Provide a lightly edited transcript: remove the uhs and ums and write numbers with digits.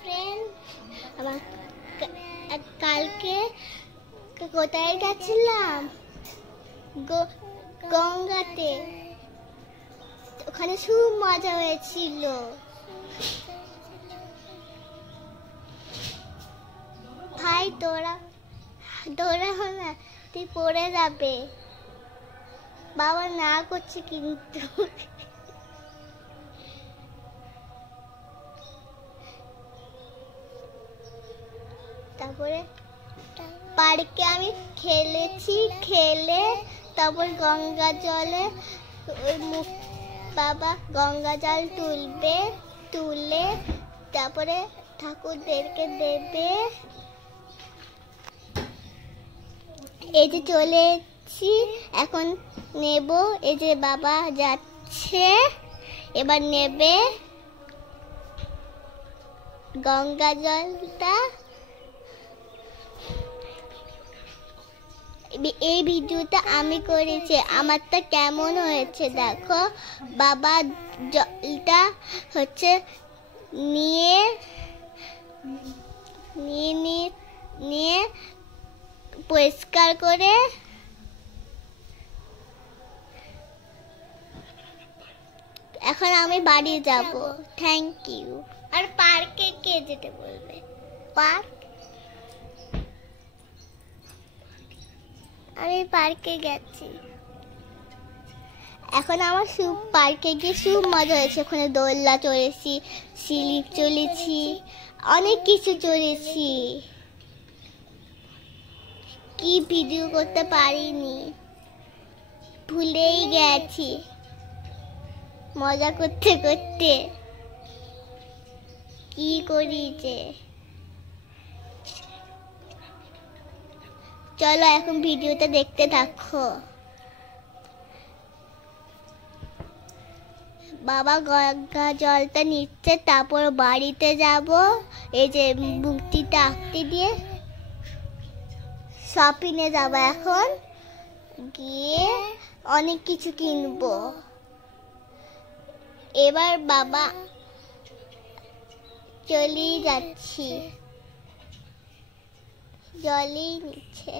Friend, আমার কালকে কোথায় গেছিলাম? গঙ্গাতে। ওখানে খুব মজা হয়েছিল। ভাই তোরা না, তুই পড়ে যাবে। বাবা না করছে কিন্তু। তারপরে পার্কে আমি খেলেছি, খেলে তারপর গঙ্গা জলে বাবা গঙ্গা জল তুলে তারপরে ঠাকুরদেরকে দেবে। এই যে চলে এসেছি, এখন নেব। এই যে বাবা যাচ্ছে, এবার নেবে গঙ্গা জলটা। এই ভিডিওটা আমি করেছি, আমারটা কেমন হয়েছে দেখো। বাবা জলটা হচ্ছে নিয়ে পরিষ্কার করে এখন আমি বাড়ি যাব। Thank you. আর পার্কে কে যেতে বলবে? পার্ক, আমি পার্কে গেছি। এখন আমার পার্কে গিয়ে খুব মজা হয়েছে। ওখানে দোলনা চড়েছি, স্লিপ চলেছি, অনেক কিছু চড়েছি। কি ভিডিও করতে পারিনি, ভুলেই গেছি মজা করতে করতে কি করি যে। চলো এখন ভিডিওটা দেখতে থাকো। বাবা গঙ্গা জলটা নিচ্ছে, তারপর বাড়িতে যাব। এই যে মুক্তিটা আঁকতে দিয়ে শপিংয়ে যাব। এখন গিয়ে অনেক কিছু কিনবো। এবার বাবা চলেই যাচ্ছি, জলই নিচ্ছে।